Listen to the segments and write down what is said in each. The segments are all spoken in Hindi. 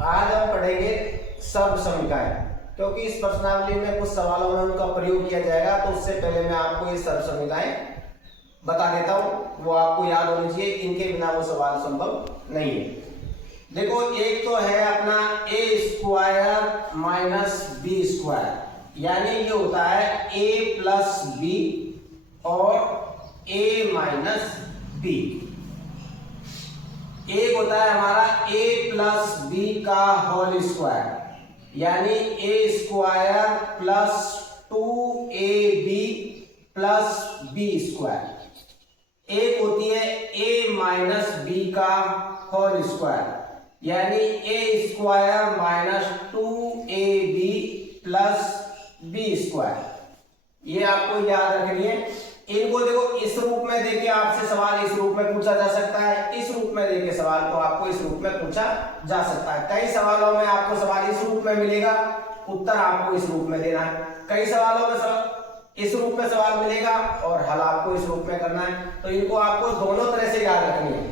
आज हम पढ़ेंगे सर्व समीकरण, क्योंकि इस प्रश्नावली में कुछ सवालों में उनका प्रयोग किया जाएगा। तो उससे पहले मैं आपको ये सर्व समीकरण बता देता हूँ, वो आपको याद होनी चाहिए। इनके बिना वो सवाल संभव नहीं है। देखो, एक तो है अपना ए स्क्वायर माइनस बी स्क्वायर, यानी ये होता है ए प्लस बी और ए माइनस बी। एक होता है हमारा ए प्लस बी का होल स्क्वायर, यानी A square plus 2ab plus B square. एक होती है ए माइनस बी का होल स्क्वायर, यानी A square minus 2ab plus B square. ये आपको याद रखनी है। इनको देखो, इस रूप में देके आपसे सवाल इस रूप में पूछा जा सकता है, इस रूप में देके सवाल को आपको इस रूप में पूछा जा सकता है। कई सवालों में आपको सवाल इस रूप में मिलेगा, उत्तर आपको इस रूप में देना है। कई सवालों में इस रूप में सवाल मिलेगा और हल आपको इस रूप में करना है। तो इनको आपको दोनों तरह से याद रखनी है।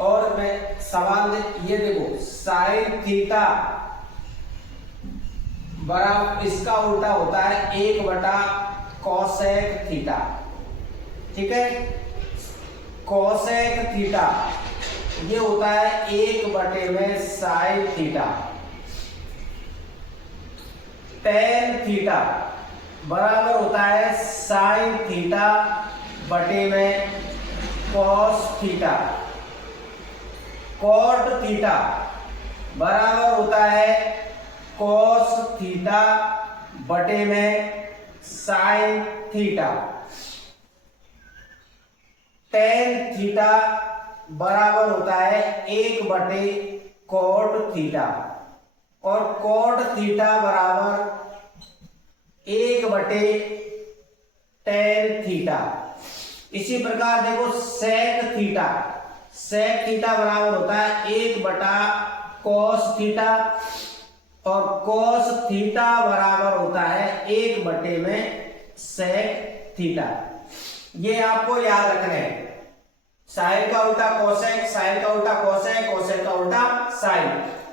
और मैं सवाल ये देखो, साइन थीटा बराबर इसका उल्टा होता है 1 कोसेक थीटा। ठीक है, कोसेक थीटा ये होता है 1 साइन थीटा। टेन थीटा बराबर होता है साइन थीटा बटे में कॉस थीटा। कॉट थीटा बराबर होता है कॉस थीटा बटे में साइन थीटा। टेन थीटा बराबर होता है 1 कॉट थीटा, और कॉट थीटा बराबर 1 टेन थीटा। इसी प्रकार देखो, सेक थीटा, सेक थीटा बराबर होता है 1 कॉस थीटा, और कॉस थीटा बराबर होता है 1 सेक थीटा। ये आपको याद रखना है। साइन का उल्टा कोसेक, साइन का उल्टा कोसेक, कोसेक का उल्टा साइन,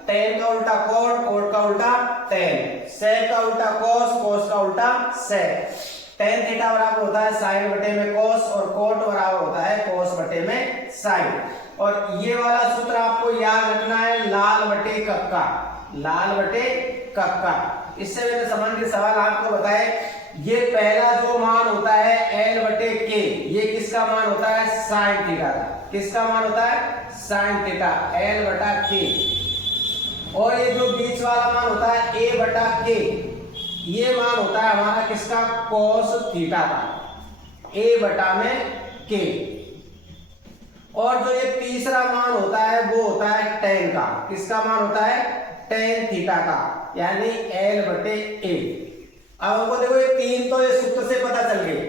टेन का उल्टा कोट, कोट का उल्टा टेन, सेक का उल्टा कोस, कोस का उल्टा सेक। टेन थीटा बराबर होता है साइन बटे में कोस, और कोट बराबर होता है कोस बटे में साइन। और ये वाला सूत्र आपको याद रखना है, लाल बटे कक्का, लाल बटे कक्का। इससे मैंने संबंधित सवाल आपको बताए। ये पहला जो मान होता है एल बटे के, ये किसका मान होता है? साइन थीटा का। किसका मान होता है? साइन थीटा, एल बटा के। और ये जो बीच वाला मान होता है ए बटा के, ये मान होता है हमारा किसका? कॉस थीटा का, ए बटा में के। और जो ये तीसरा मान होता है वो होता है टेन का। किसका मान होता है? टेन थीटा का, यानी एल बटे ए। अब हमको देखो, ये तीन तो ये सूत्र से पता चल गए।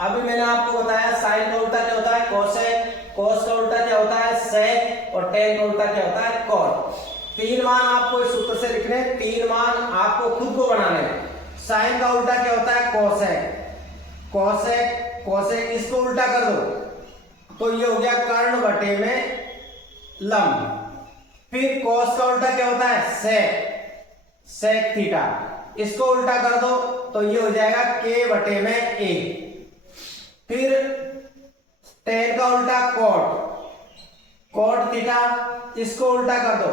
अभी मैंने आपको बताया साइन का उल्टा क्या होता है? कोसेक, कोस का उल्टा क्या होता है? सेक, और टेन का उल्टा क्या होता है? कॉट। तीन मान आपको इस सूत्र से लिखने, तीन मान आपको खुद को बनाने हैं। साइन का उल्टा क्या होता है? कोसेक, कोसेक, कोसेक, इसको उल्टा कर दो तो ये हो गया कर्ण बटे में लंब। फिर कोस का उल्टा क्या होता है? सेक, सेक थीटा, इसको उल्टा कर दो तो ये हो जाएगा के बटे में ए। फिर टेन का उल्टा कोट, कोट थीटा, इसको उल्टा कर दो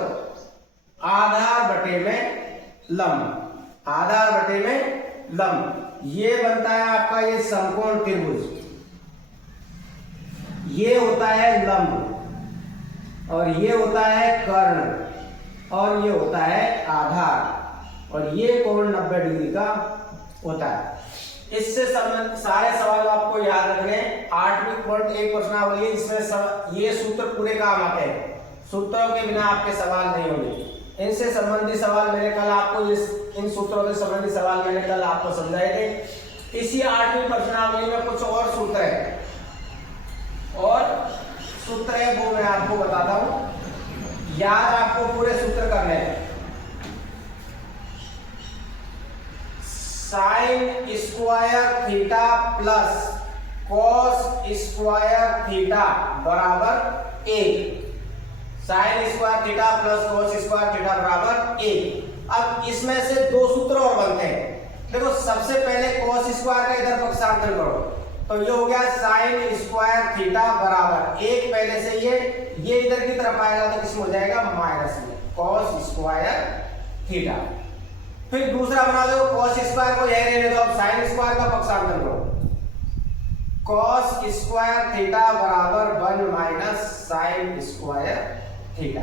आधार बटे में लंब, आधार बटे में लंब। ये बनता है आपका ये समकोण त्रिभुज। ये होता है लंब, और ये होता है कर्ण, और ये होता है आधार, और ये कोण 90 डिग्री का होता है। इससे संबंधित सारे सवाल आपको याद रखने। 8वीं पॉइंट एक प्रश्नावली है जिसमें ये सूत्र पूरे काम आते हैं। सूत्रों के बिना आपके सवाल नहीं होंगे। इनसे संबंधित सवाल मैंने कल आपको इन सूत्रों से संबंधित सवाल मैंने कल आपको समझाए थे। इसी 8वीं प्रश्नावली में कुछ और सूत्र है, और सूत्र है वो मैं आपको बताता हूं। याद आपको पूरे सूत्र करने हैं। Sine square theta plus cos square theta बराबर 1। Sine square theta plus cos square theta बराबर 1। अब इसमें से दो सूत्र और बनते हैं। देखो सबसे पहले कॉस स्क्वायर का इधर पक्षांतर करो, तो ये हो गया साइन स्क्वायर थीटा बराबर 1। पहले से ये इधर की तरफ आएगा तो किसमें हो जाएगा माइनस में, कॉस स्क्वायर थीटा। फिर दूसरा बना दो, कॉस स्क्वायर को यही रहने दो, अब साइन स्क्वायर का पक्षांतर करो, कॉस स्क्वायर थीटा बराबर 1 माइनस साइन स्क्वायर थीटा।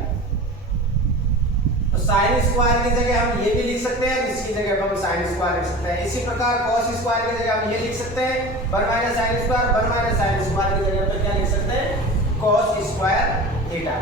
तो साइन स्क्वायर की जगह हम ये भी लिख सकते हैं, इसकी जगह हम साइन स्क्वायर लिख सकते हैं। इसी प्रकार कॉस स्क्वायर की जगह हम ये लिख सकते हैं 1 minus sine square, 1 minus sine square की जगह पे क्या लिख सकते हैं, कॉस स्क्वायर थीटा।